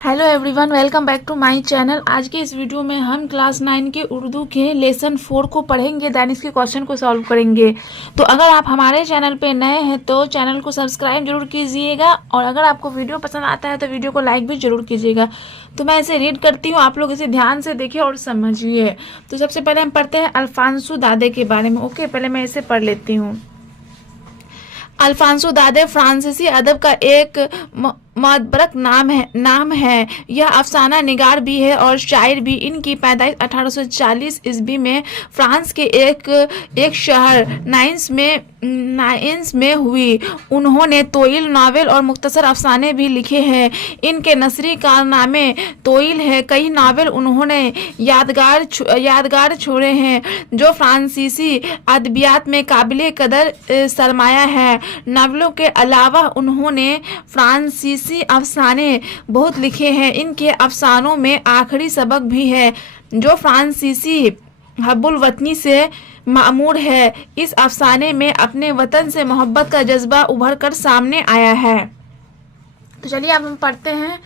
Hello everyone, welcome back to my channel. आज के इस वीडियो में हम क्लास 9 के उर्दू के लेसन 4 को पढ़ेंगे, दैन इसके क्वेश्चन को सॉल्व करेंगे। तो अगर आप हमारे चैनल पे नए हैं तो चैनल को सब्सक्राइब जरूर कीजिएगा, और अगर आपको वीडियो पसंद आता है तो वीडियो को लाइक भी जरूर कीजिएगा। तो मैं इसे रीड करती हूँ, आप लोग इसे ध्यान से देखिए और समझिए। तो सबसे पहले हम पढ़ते हैं अल्फांसो दादे के बारे में। ओके, पहले मैं इसे पढ़ लेती हूँ। अल्फांसो दादे फ्रांसीसी अदब का एक मदबरक नाम है। यह अफसाना निगार भी है और शायर भी। इनकी पैदाइश 1840 ईस्वी में फ्रांस के एक शहर नाइन्स में हुई। उन्होंने तोइल, नावल और मुख्तसर अफसाने भी लिखे हैं। इनके नसरी कारनामे तोइल है। कई नावल उन्होंने यादगार छोड़े हैं जो फ्रांसीसी अदबियात में काबिले कदर सरमाया है। नावलों के अलावा उन्होंने फ्रांसीसी अफसाने बहुत लिखे हैं। इनके अफसानों में आखिरी सबक भी है जो फ्रांसीसी हब्बुल वतनी से मामूर है। इस अफसाने में अपने वतन से मोहब्बत का जज्बा उभर कर सामने आया है। तो चलिए अब हम पढ़ते हैं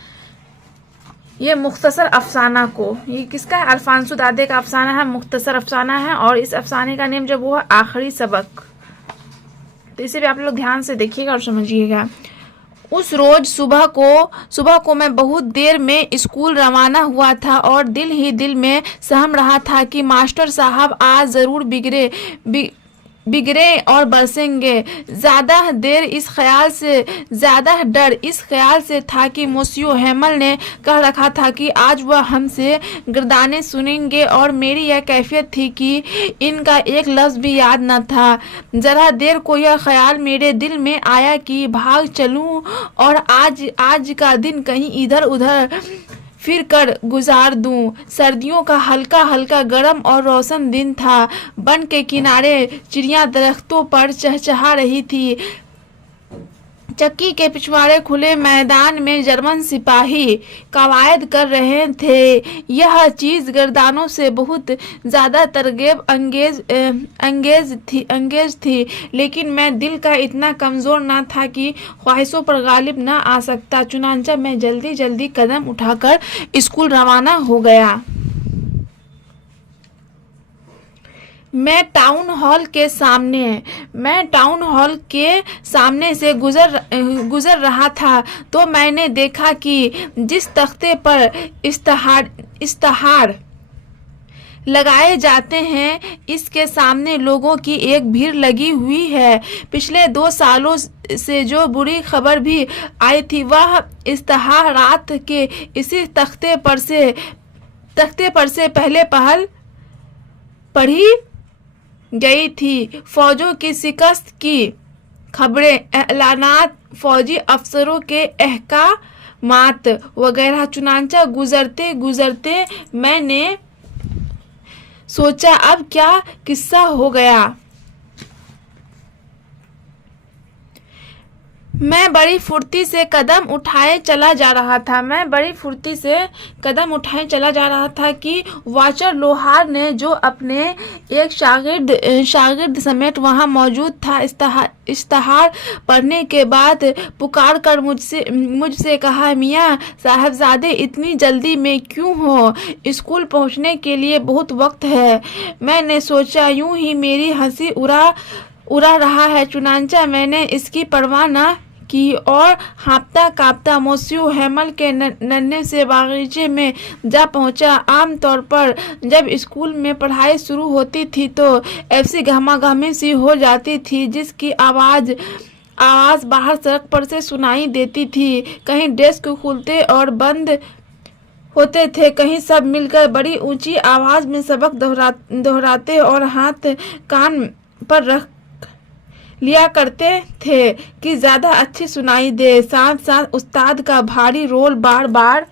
ये मुख्तसर अफसाना को। ये किसका है? अल्फांसो दादे का अफसाना है, मुख्तसर अफसाना है, और इस अफसाने का नेम जो वो है आखिरी सबक। तो इसे भी आप लोग ध्यान से देखिएगा और समझिएगा। उस रोज सुबह को मैं बहुत देर में स्कूल रवाना हुआ था और दिल ही दिल में सहम रहा था कि मास्टर साहब आज ज़रूर बिगड़े और बरसेंगे। ज़्यादा डर इस ख्याल से था कि मोसियो हेमल ने कह रखा था कि आज वह हमसे गर्दाने सुनेंगे, और मेरी यह कैफियत थी कि इनका एक लफ्ज़ भी याद न था। ज़रा देर को यह ख्याल मेरे दिल में आया कि भाग चलूं और आज का दिन कहीं इधर उधर फिर कर गुजार दूं। सर्दियों का हल्का हल्का गर्म और रोशन दिन था। वन के किनारे चिड़िया दरख्तों पर चहचहा रही थी। चक्की के पिछवाड़े खुले मैदान में जर्मन सिपाही कवायद कर रहे थे। यह चीज़ गर्दानों से बहुत ज़्यादा तरगेब अंगेज थी, लेकिन मैं दिल का इतना कमज़ोर न था कि ख्वाहिशों पर गालिब न आ सकता। चुनांचा मैं जल्दी कदम उठाकर स्कूल रवाना हो गया। मैं टाउन हॉल के सामने से गुजर रहा था तो मैंने देखा कि जिस तख्ते पर इश्तहार लगाए जाते हैं इसके सामने लोगों की एक भीड़ लगी हुई है। पिछले 2 सालों से जो बुरी खबर भी आई थी वह इश्तहार रात के इसी तख्ते पर से पहले पहल पढ़ी गई थी। फौजों की शिकस्त की खबरें, एलानात, फौजी अफसरों के अहकामात वगैरह। चुनांचा गुजरते मैंने सोचा अब क्या किस्सा हो गया। मैं बड़ी फुर्ती से कदम उठाए चला जा रहा था कि वाचर लोहार ने, जो अपने एक शागिर्द समेत वहां मौजूद था, इश्तहार पढ़ने के बाद पुकार कर मुझसे कहा, मियाँ साहबजादे इतनी जल्दी में क्यों हो? स्कूल पहुंचने के लिए बहुत वक्त है। मैंने सोचा यूं ही मेरी हंसी उड़ा रहा है। चुनांचा मैंने इसकी परवाह न की और हाँफता काँपता मोसियो हेमल के नन्हे से बागीचे में जा पहुंचा। आमतौर पर जब स्कूल में पढ़ाई शुरू होती थी तो ऐसी गहमागहमी सी हो जाती थी जिसकी आवाज़ बाहर सड़क पर से सुनाई देती थी। कहीं डेस्क खुलते और बंद होते थे, कहीं सब मिलकर बड़ी ऊंची आवाज़ में सबक दोहराते और हाथ कान पर रख लिया करते थे कि ज़्यादा अच्छी सुनाई दे। साथ साथ उस्ताद का भारी रोल बार बार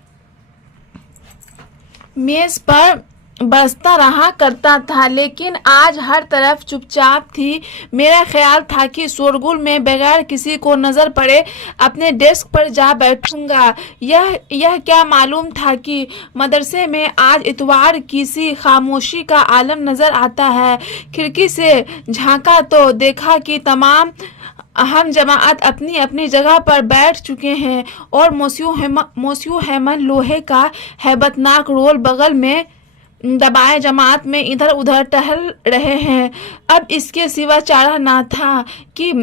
मेज पर बरसता रहा करता था, लेकिन आज हर तरफ चुपचाप थी। मेरा ख्याल था कि शोरगुल में बगैर किसी को नज़र पड़े अपने डेस्क पर जा बैठूंगा। यह क्या मालूम था कि मदरसे में आज इतवार की सी खामोशी का आलम नज़र आता है। खिड़की से झांका तो देखा कि तमाम अहम जमात अपनी अपनी जगह पर बैठ चुके हैं और मोसियो हेमन लोहे का हैबतनाक रोल बगल में दबाए जमात में इधर उधर टहल रहे हैं। अब इसके सिवा चारा ना था कि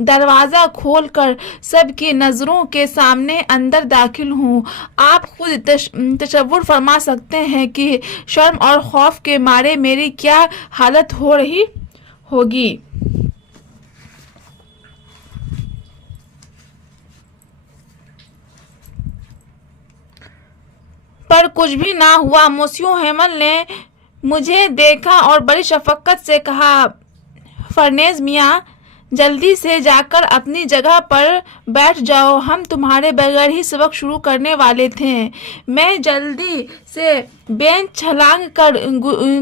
दरवाज़ा खोलकर सबकी नज़रों के सामने अंदर दाखिल हूँ। आप खुद तसव्वुर फरमा सकते हैं कि शर्म और खौफ के मारे मेरी क्या हालत हो रही होगी। पर कुछ भी ना हुआ। मोसियो हेमल ने मुझे देखा और बड़ी शफकत से कहा, फर्नेज़ मियाँ, जल्दी से जाकर अपनी जगह पर बैठ जाओ, हम तुम्हारे बगैर ही सबक शुरू करने वाले थे। मैं जल्दी से बेंच छलांग कर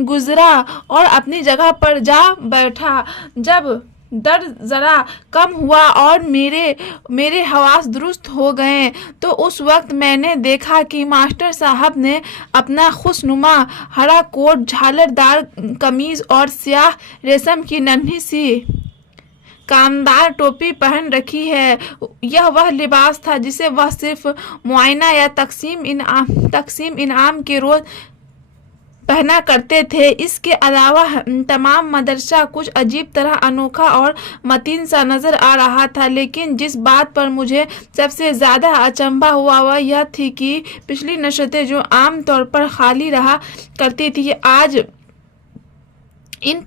गुजरा और अपनी जगह पर जा बैठा। जब दर्द ज़रा कम हुआ और मेरे हवास दुरुस्त हो गए तो उस वक्त मैंने देखा कि मास्टर साहब ने अपना खुशनुमा हरा कोट, झालरदार कमीज़ और स्याह रेशम की नन्ही सी कामदार टोपी पहन रखी है। यह वह लिबास था जिसे वह सिर्फ मुआयना या तकसीम इनाम के रोज़ पहना करते थे। इसके अलावा तमाम मदरसा कुछ अजीब तरह अनोखा और मतीन सा नज़र आ रहा था। लेकिन जिस बात पर मुझे सबसे ज़्यादा अचंभा हुआ वह यह थी कि पिछली नशतें जो आम तौर पर खाली रहा करती थी, आज इन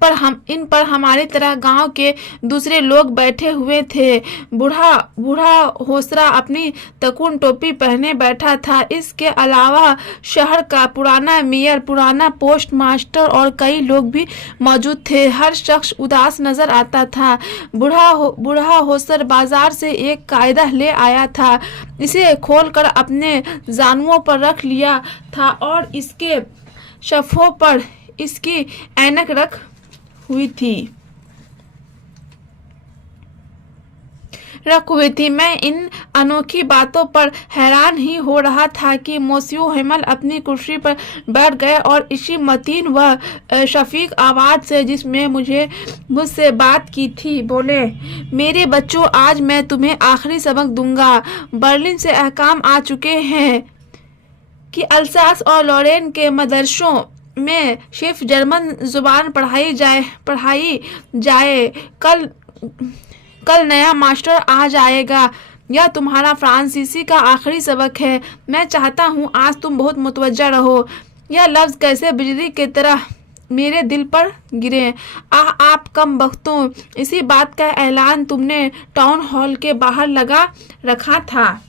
पर हमारी तरह गांव के दूसरे लोग बैठे हुए थे। बूढ़ा होसरा अपनी तकुन टोपी पहने बैठा था। इसके अलावा शहर का पुराना मेयर, पुराना पोस्ट मास्टर और कई लोग भी मौजूद थे। हर शख्स उदास नजर आता था। बूढ़ा होसर बाजार से एक कायदा ले आया था। इसे खोलकर अपने जानुओं पर रख लिया था और इसके शफों पर इसकी ऐनक रख हुई थी। मैं इन अनोखी बातों पर हैरान ही हो रहा था कि मोसियो हेमल अपनी कुर्सी पर बैठ गए और इसी मतीन व शफीक आवाज़ से जिसमें मुझसे बात की थी बोले, मेरे बच्चों, आज मैं तुम्हें आखिरी सबक दूंगा। बर्लिन से अहकाम आ चुके हैं कि अल्सास और लॉरेन के मदरसों में सिर्फ जर्मन जुबान पढ़ाई जाए। कल नया मास्टर आ जाएगा। यह तुम्हारा फ्रांसीसी का आखिरी सबक है। मैं चाहता हूँ आज तुम बहुत मुतवज्जा रहो। यह लफ्ज़ कैसे बिजली की तरह मेरे दिल पर गिरे। आप कम बख्तों, इसी बात का ऐलान तुमने टाउन हॉल के बाहर लगा रखा था।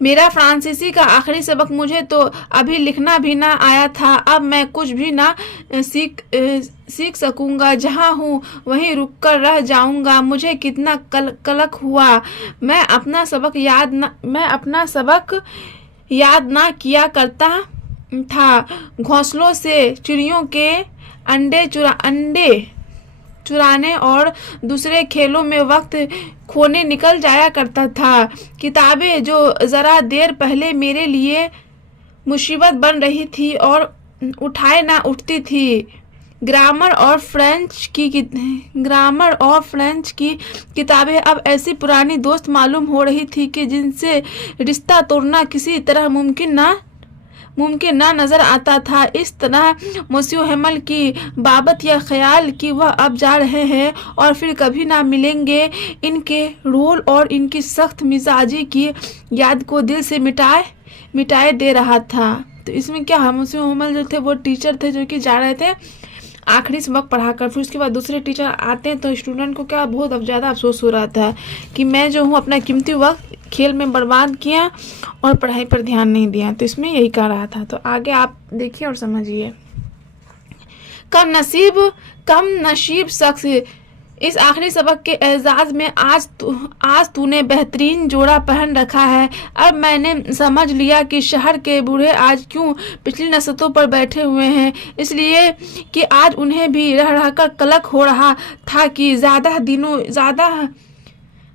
मेरा फ्रांसीसी का आखिरी सबक मुझे तो अभी लिखना भी ना आया था। अब मैं कुछ भी ना सीख सकूंगा। जहाँ हूँ वहीं रुककर रह जाऊंगा। मुझे कितना कलक हुआ। मैं अपना सबक याद ना किया करता था। घोंसलों से चिड़ियों के अंडे चुराने और दूसरे खेलों में वक्त खोने निकल जाया करता था। किताबें जो ज़रा देर पहले मेरे लिए मुसीबत बन रही थी और उठाए ना उठती थी, ग्रामर और फ्रेंच की किताबें अब ऐसी पुरानी दोस्त मालूम हो रही थी कि जिनसे रिश्ता तोड़ना किसी तरह मुमकिन ना नज़र आता था। इस तरह मोसियो हेमल की बाबत यह ख्याल कि वह अब जा रहे हैं और फिर कभी ना मिलेंगे, इनके रोल और इनकी सख्त मिजाजी की याद को दिल से मिटाए दे रहा था। तो इसमें क्या है, मोसियो हेमल जो थे वो टीचर थे जो कि जा रहे थे आखिरी सबक पढ़ाकर। फिर उसके बाद दूसरे टीचर आते हैं तो स्टूडेंट को क्या बहुत ज़्यादा अफसोस हो रहा था कि मैं जो हूँ अपना कीमती वक्त खेल में बर्बाद किया और पढ़ाई पर ध्यान नहीं दिया। तो इसमें यही कह रहा था। तो आगे आप देखिए और समझिए। कम नसीब शख्स, इस आखिरी सबक के एजाज़ में आज तूने बेहतरीन जोड़ा पहन रखा है। अब मैंने समझ लिया कि शहर के बूढ़े आज क्यों पिछली नस्लों पर बैठे हुए हैं। इसलिए कि आज उन्हें भी रह कर कलक हो रहा था कि ज़्यादा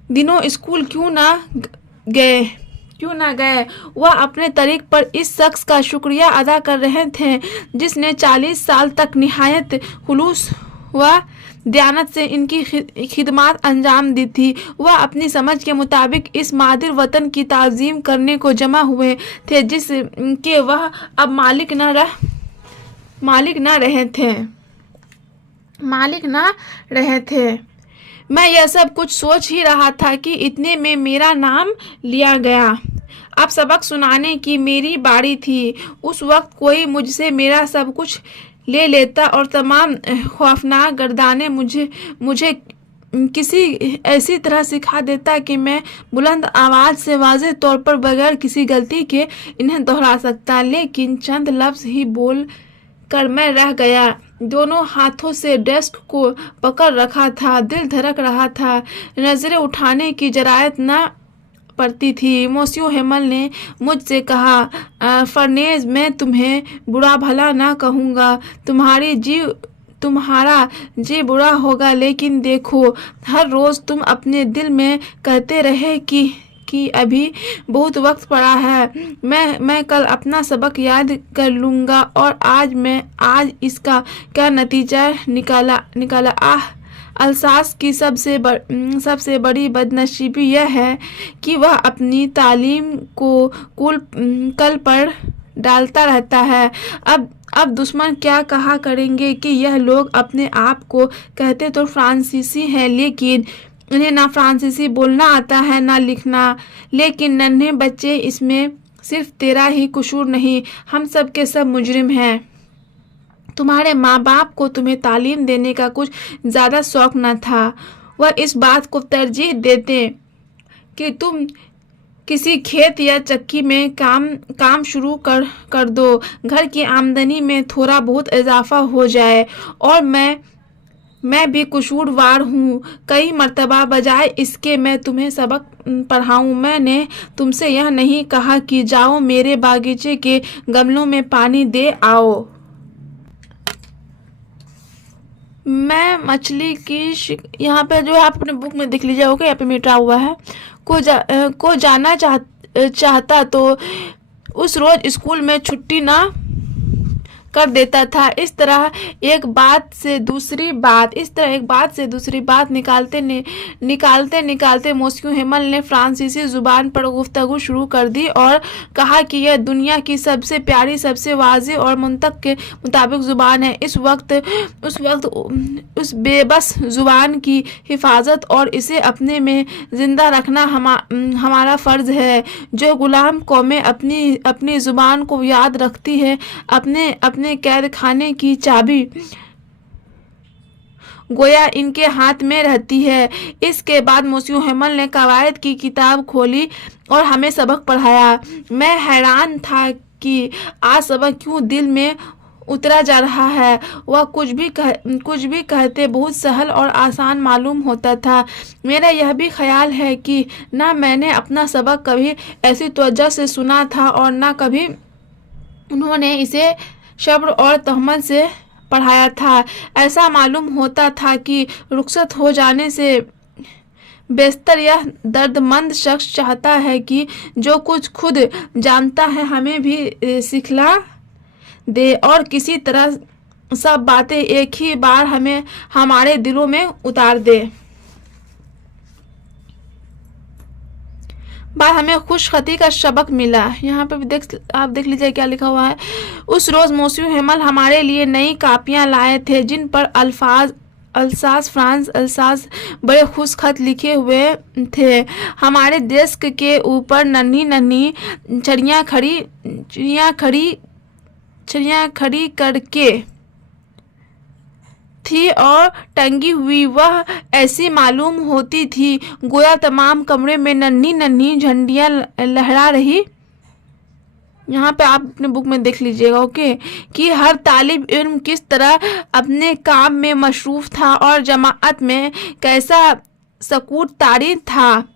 दिनों स्कूल क्यों ना गए। वह अपने तरीक पर इस शख्स का शुक्रिया अदा कर रहे थे जिसने 40 साल तक निहायत वह दयानत से इनकी खिदमत अंजाम दी थी। वह अपनी समझ के मुताबिक इस मादिर वतन की ताज़ीम करने को जमा हुए थे जिसके वह अब मालिक न रहे थे। मैं यह सब कुछ सोच ही रहा था कि इतने में मेरा नाम लिया गया। अब सबक सुनाने की मेरी बारी थी। उस वक्त कोई मुझसे मेरा सब कुछ ले लेता और तमाम खौफनाक गर्दाने मुझे किसी ऐसी तरह सिखा देता कि मैं बुलंद आवाज़ से वाज़ेह तौर पर बगैर किसी गलती के इन्हें दोहरा सकता। लेकिन चंद लफ्ज़ ही बोल कर मैं रह गया। दोनों हाथों से डेस्क को पकड़ रखा था, दिल धड़क रहा था, नज़रें उठाने की जरायत न पड़ती थी। मोसियो हेमल ने मुझसे कहा, फर्नेज, मैं तुम्हें बुरा भला ना कहूँगा, तुम्हारा जी बुरा होगा, लेकिन देखो, हर रोज़ तुम अपने दिल में कहते रहे कि अभी बहुत वक्त पड़ा है, मैं कल अपना सबक याद कर लूँगा, और आज इसका क्या नतीजा निकाला। अल्सास की सबसे बड़ी बदनसीबी यह है कि वह अपनी तालीम को कल पर डालता रहता है। अब दुश्मन क्या कहा करेंगे कि यह लोग अपने आप को कहते तो फ्रांसीसी हैं, लेकिन उन्हें ना फ्रांसीसी बोलना आता है ना लिखना। लेकिन नन्हे बच्चे, इसमें सिर्फ तेरा ही कसूर नहीं, हम सब के सब मुजरिम हैं। तुम्हारे माँ बाप को तुम्हें तालीम देने का कुछ ज़्यादा शौक न था। वह इस बात को तरजीह देते कि तुम किसी खेत या चक्की में काम शुरू कर दो, घर की आमदनी में थोड़ा बहुत इजाफा हो जाए। और मैं भी कसूरवार हूँ। कई मर्तबा बजाय इसके मैं तुम्हें सबक पढ़ाऊँ, मैंने तुमसे यह नहीं कहा कि जाओ मेरे बागीचे के गमलों में पानी दे आओ। मैं मछली की यहाँ पे जो है आप अपने बुक में देख लीजिए, ओके, यहाँ पे मिटा हुआ है। को जाना चाहता तो उस रोज स्कूल में छुट्टी ना कर देता था। इस तरह एक बात से दूसरी बात निकालते मोसियो हेमल ने फ्रांसीसी जुबान पर गुफ्तगू शुरू कर दी और कहा कि यह दुनिया की सबसे प्यारी, सबसे वाज़ेह और मंतक के मुताबिक जुबान है। उस वक्त उस बेबस जुबान की हिफाजत और इसे अपने में जिंदा रखना हमारा फ़र्ज़ है। जो गुलाम कौमें अपनी जुबान को याद रखती है, अपने कैद खाने की चाबी गोया इनके हाथ में रहती है। इसके बाद मोसियो हेमल ने कवायद की किताब खोली और हमें सबक पढ़ाया। मैं हैरान था कि आज सबक क्यों दिल में उतरा जा रहा है। वह कुछ भी कहते बहुत सहल और आसान मालूम होता था। मेरा यह भी ख्याल है कि ना मैंने अपना सबक कभी ऐसी तवज्जो से सुना था और ना कभी उन्होंने इसे शब्र और तहम्मुल से पढ़ाया था। ऐसा मालूम होता था कि रुखसत हो जाने से बेशतर यह दर्दमंद शख्स चाहता है कि जो कुछ खुद जानता है हमें भी सिखला दे और किसी तरह सब बातें एक ही बार हमारे दिलों में उतार दे। हमें खुशखती का सबक मिला। यहाँ पे भी आप देख लीजिए क्या लिखा हुआ है। उस रोज़ मोसियो हेमल हमारे लिए नई कापियाँ लाए थे जिन पर अल्सास बड़े खुश खत लिखे हुए थे। हमारे डेस्क के ऊपर नन्ही चिड़िया खड़ी करके थी और टंगी हुई वह ऐसी मालूम होती थी गोया तमाम कमरे में नन्ही झंडियाँ लहरा रही। यहाँ पे आप अपने बुक में देख लीजिएगा, ओके, कि हर तालिब इल्म किस तरह अपने काम में मशरूफ था और जमाअत में कैसा सकूत तारी था।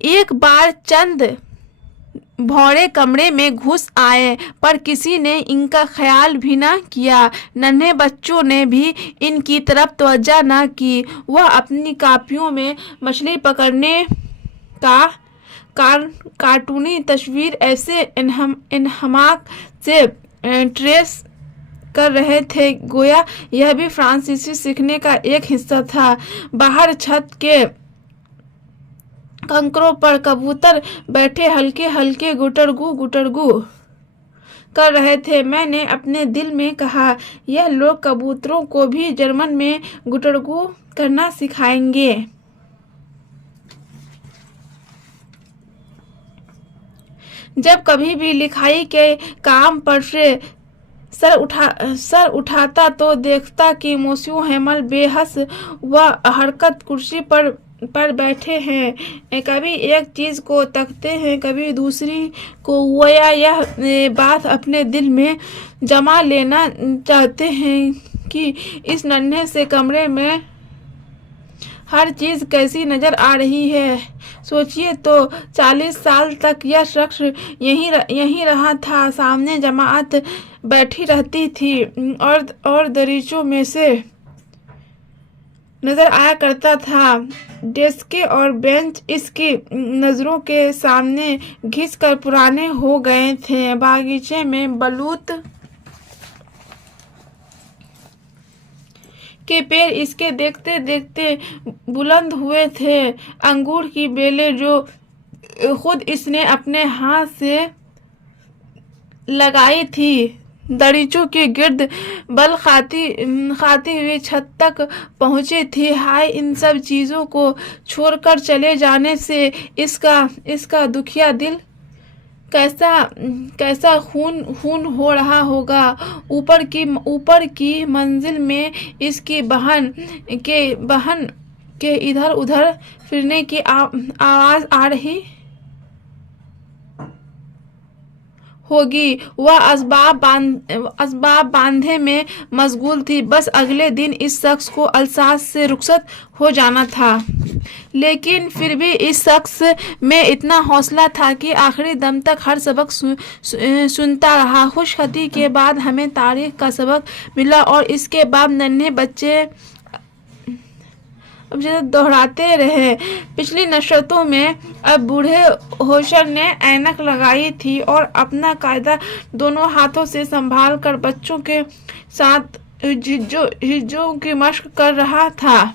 एक बार चंद भौरे कमरे में घुस आए पर किसी ने इनका ख्याल भी न किया। नन्हे बच्चों ने भी इनकी तरफ तवज्जो न की। वह अपनी कापियों में मछली पकड़ने का कार्टूनी तस्वीर ऐसे इन्हमाक से कर रहे थे, गोया यह भी फ्रांसीसी सीखने का एक हिस्सा था। बाहर छत के कंकरों पर कबूतर बैठे हल्के हल्के गुटरगू कर रहे थे। मैंने अपने दिल में कहा, यह लोग कबूतरों को भी जर्मन में गुटरगू करना सिखाएंगे। जब कभी भी लिखाई के काम पर से सर उठाता तो देखता कि मोस्यू हेमल बेहस व हरकत कुर्सी पर बैठे हैं। कभी एक चीज को तकते हैं, कभी दूसरी को। गोया यह बात अपने दिल में जमा लेना चाहते हैं कि इस नन्हे से कमरे में हर चीज कैसी नजर आ रही है। सोचिए तो 40 साल तक यह शख्स यहीं रहा था। सामने जमात बैठी रहती थी और दरीचों में से नजर आया करता था। डेस्क और बेंच इसकी नजरों के सामने घिस कर पुराने हो गए थे। बागीचे में बलूत के पेड़ इसके देखते देखते बुलंद हुए थे। अंगूर की बेलें जो खुद इसने अपने हाथ से लगाई थी, दरीचों के गिर्द बल खाती हुई छत तक पहुंची थी। हाय, इन सब चीजों को छोड़कर चले जाने से इसका दुखिया दिल कैसा खून हो रहा होगा। ऊपर की मंजिल में इसकी बहन के इधर उधर फिरने की आवाज आ रही होगी। वह असबाब बांधे में मशगूल थी। बस अगले दिन इस शख्स को अल्सास से रुखसत हो जाना था। लेकिन फिर भी इस शख्स में इतना हौसला था कि आखिरी दम तक हर सबक सुनता रहा। खुशखती के बाद हमें तारीख का सबक मिला और इसके बाद नन्हे बच्चे दोहराते रहे। पिछली नशरतों में अब बूढ़े होशर ने ऐनक लगाई थी और अपना कायदा दोनों हाथों से संभाल कर बच्चों के साथ हिज्जों की मशक कर रहा था।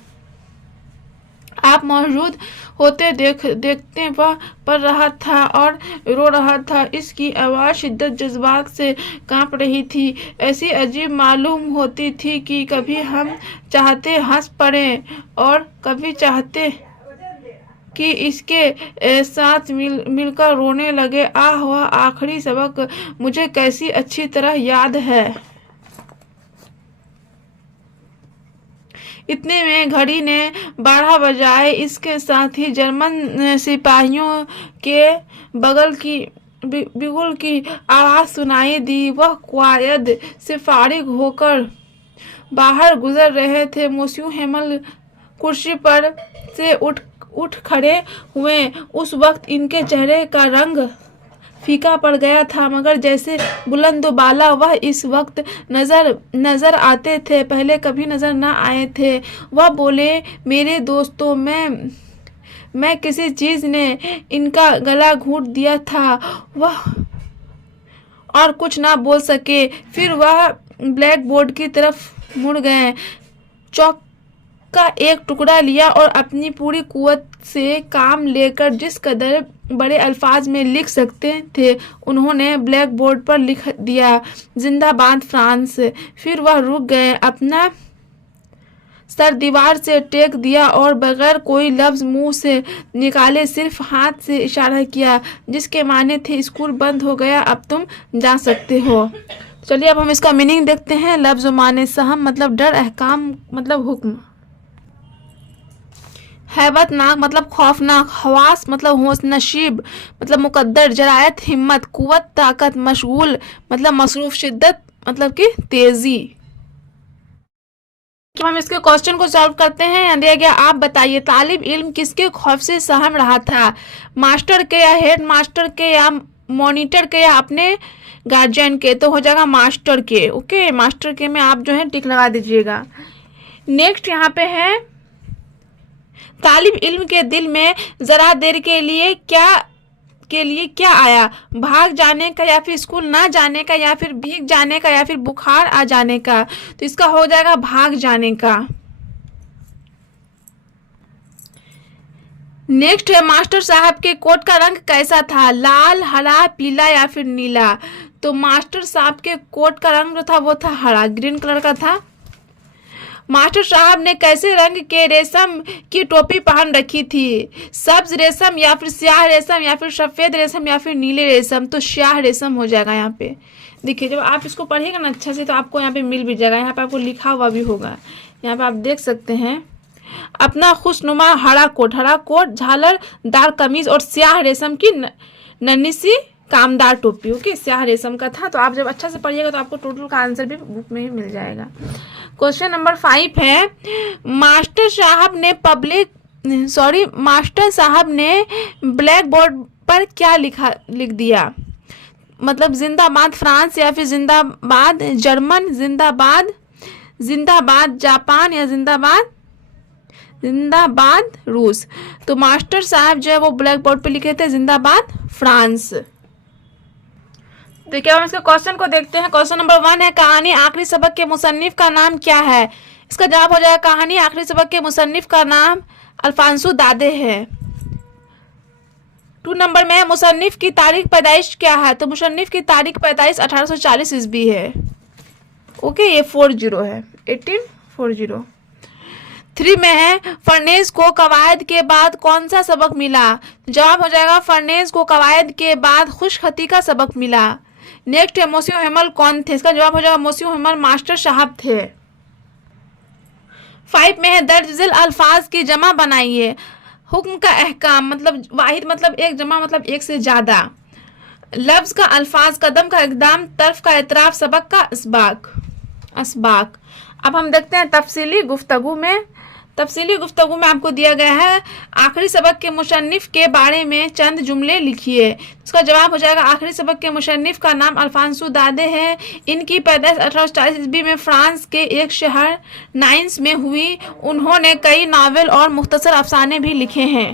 आप मौजूद होते देखते वह पढ़ रहा था और रो रहा था। इसकी आवाज़ शिद्दत जज्बात से कांप रही थी। ऐसी अजीब मालूम होती थी कि कभी हम चाहते हंस पड़ें और कभी चाहते कि इसके साथ मिलकर रोने लगे। वह आखिरी सबक मुझे कैसी अच्छी तरह याद है। इतने में घड़ी ने 12 बजाए। इसके साथ ही जर्मन सिपाहियों के बिगुल की आवाज़ सुनाई दी। वह क्वायद से फारिग होकर बाहर गुजर रहे थे। मोस्यू हेमल कुर्सी पर से उठ खड़े हुए। उस वक्त इनके चेहरे का रंग फीका पड़ गया था, मगर जैसे बुलंद बाला वह इस वक्त नजर आते थे, पहले कभी नजर न आए थे। वह बोले, मेरे दोस्तों, मैं किसी चीज ने इनका गला घूंट दिया था। वह और कुछ ना बोल सके। फिर वह ब्लैक बोर्ड की तरफ मुड़ गए, चौक का एक टुकड़ा लिया और अपनी पूरी कुव्वत से काम लेकर जिस कदर बड़े अल्फाज में लिख सकते थे उन्होंने ब्लैक बोर्ड पर लिख दिया, जिंदाबाद फ्रांस। फिर वह रुक गए, अपना सर दीवार से टेक दिया और बगैर कोई लफ्ज मुंह से निकाले सिर्फ हाथ से इशारा किया, जिसके माने थे स्कूल बंद हो गया, अब तुम जा सकते हो। चलिए अब हम इसका मीनिंग देखते हैं। लफ्ज माने सहम मतलब डर, अहकाम मतलब हुक्म, हैबतनाक मतलब खौफनाक, हवास मतलब होश, नशीब मतलब मुकद्दर, जरायत हिम्मत, कुव्वत ताकत, मशगूल मतलब मसरूफ, शिद्दत मतलब कि तेजी। तो हम इसके क्वेश्चन को सॉल्व करते हैं। यहाँ दिया गया, आप बताइए तालिब इल्म किसके खौफ से सहम रहा था, मास्टर के या हेड मास्टर के या मॉनिटर के या अपने गार्जियन के। तो हो जाएगा मास्टर के। ओके, मास्टर के में आप जो है टिक लगा दीजिएगा। नेक्स्ट यहाँ पे है, तालिब इल्म के दिल में जरा देर के लिए आपके लिए क्या आया? भाग जाने का, या फिर स्कूल ना जाने का, या फिर भीग जाने का, या फिर बुखार आ जाने का? तो इसका हो जाएगा भाग जाने का। नेक्स्ट है, मास्टर साहब के कोट का रंग कैसा था? लाल, हरा, पीला या फिर नीला? तो मास्टर साहब के कोट का रंग जो था वो था हरा, ग्रीन कलर का था। मास्टर साहब ने कैसे रंग के रेशम की टोपी पहन रखी थी? सब्ज रेशम, या फिर स्याह रेशम, या फिर सफेद रेशम, या फिर नीले रेशम? तो स्याह रेशम हो जाएगा यहाँ पे। देखिए, जब आप इसको पढ़ेगा ना अच्छा से तो आपको यहाँ पे मिल भी जाएगा, यहाँ पे आपको लिखा हुआ भी होगा। यहाँ पे आप देख सकते हैं, अपना खुशनुमा हरा कोट, झालरदार कमीज और स्याह रेशम की नन्ही सी कामदार टोपी। ओके, स्याह रेशम का था। तो आप जब अच्छा से पढ़िएगा तो आपको टोटल का आंसर भी बुक में ही मिल जाएगा। क्वेश्चन नंबर 5 है, मास्टर साहब ने ब्लैक बोर्ड पर क्या लिख दिया? मतलब जिंदाबाद फ्रांस, या फिर जिंदाबाद जर्मन, जिंदाबाद जापान, या जिंदाबाद रूस? तो मास्टर साहब जो है वो ब्लैक बोर्ड पे लिखे थे जिंदाबाद फ्रांस। तो क्या हम इसके क्वेश्चन को देखते हैं। क्वेश्चन नंबर 1 है, कहानी आखिरी सबक के मुसन्निफ का नाम क्या है? इसका जवाब हो जाएगा, कहानी आखिरी सबक के मुसन्निफ का नाम अल्फांसो दादे है। 2 नंबर में है, मुसन्निफ की तारीख पैदाइश क्या है? तो मुसन्निफ की तारीख पैदाइश 1840 ईस्वी है। ओके, ये 40 है, 1840। 3 में है, फर्नेस को कवायद के बाद कौन सा सबक मिला? जवाब हो जाएगा, फर्नेस को कवायद के बाद खुशखती का सबक मिला। नेक्स्ट है, मोसियो हेमल कौन थे? इसका जवाब हो जाएगा, मोसियो हेमल मास्टर साहब थे। 5 में है, दर्ज झेल अल्फाज की जमा बनाइए। हुक्म का अहकाम, मतलब वाहिद मतलब एक, जमा मतलब एक से ज्यादा। लफ्ज का अल्फाज, कदम का इकदाम, तर्फ का इतराफ, सबक का असबाक। अब हम देखते हैं तफसीली गुफ्तगू में आपको दिया गया है, आखिरी सबक के मुसन्निफ के बारे में चंद जुमले लिखिए। इसका जवाब हो जाएगा, आखिरी सबक के मुसन्निफ का नाम अल्फांसो दादे है। इनकी पैदाइश 1840 ईस्वी में फ्रांस के एक शहर नाइन्स में हुई। उन्होंने कई नावल और मुख्तसर अफसाने भी लिखे हैं।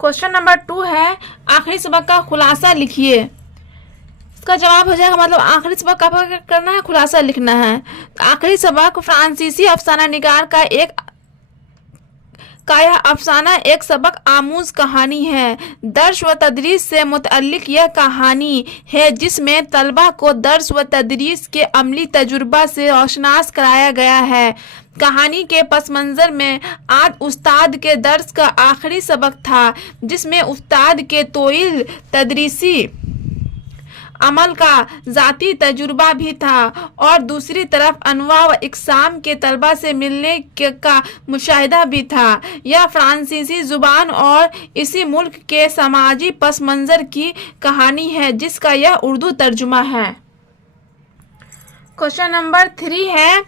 क्वेश्चन नंबर 2 है, आखिरी सबक का खुलासा लिखिए। इसका जवाब हो जाएगा, मतलब आखिरी सबक का करना है, खुलासा लिखना है। आखिरी सबक फ्रांसीसी अफसाना निगार का यह अफसाना एक सबक आमूज कहानी है। दर्स व तदरीस से मुतअल्लिक यह कहानी है जिसमें तलबा को दर्स व तदरीस के अमली तजुर्बा से रोशनास कराया गया है। कहानी के पस मंज़र में आज उस्ताद के दर्स का आखिरी सबक था, जिसमें उस्ताद के तोइल तदरीसी अमल का ज़ाती तजुर्बा भी था और दूसरी तरफ अनवा व इकसाम के तलबा से मिलने का मुशाहिदा भी था। यह फ्रांसीसी ज़ुबान और इसी मुल्क के समाजी पस मंज़र की कहानी है जिसका यह उर्दू तर्जुमा है। क्वेश्चन नंबर 3 है,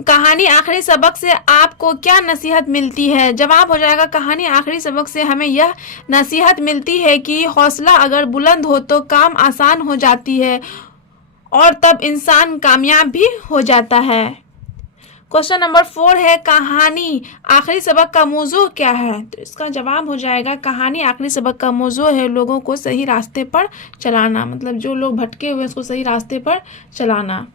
कहानी आखिरी सबक से आपको क्या नसीहत मिलती है? जवाब हो जाएगा, कहानी आखिरी सबक से हमें यह नसीहत मिलती है कि हौसला अगर बुलंद हो तो काम आसान हो जाती है और तब इंसान कामयाब भी हो जाता है। क्वेश्चन नंबर 4 है, कहानी आखिरी सबक का मौजू क्या है? तो इसका जवाब हो जाएगा, कहानी आखिरी सबक का मौजू है लोगों को सही रास्ते पर चलाना, मतलब जो लोग भटके हुए उसको सही रास्ते पर चलाना।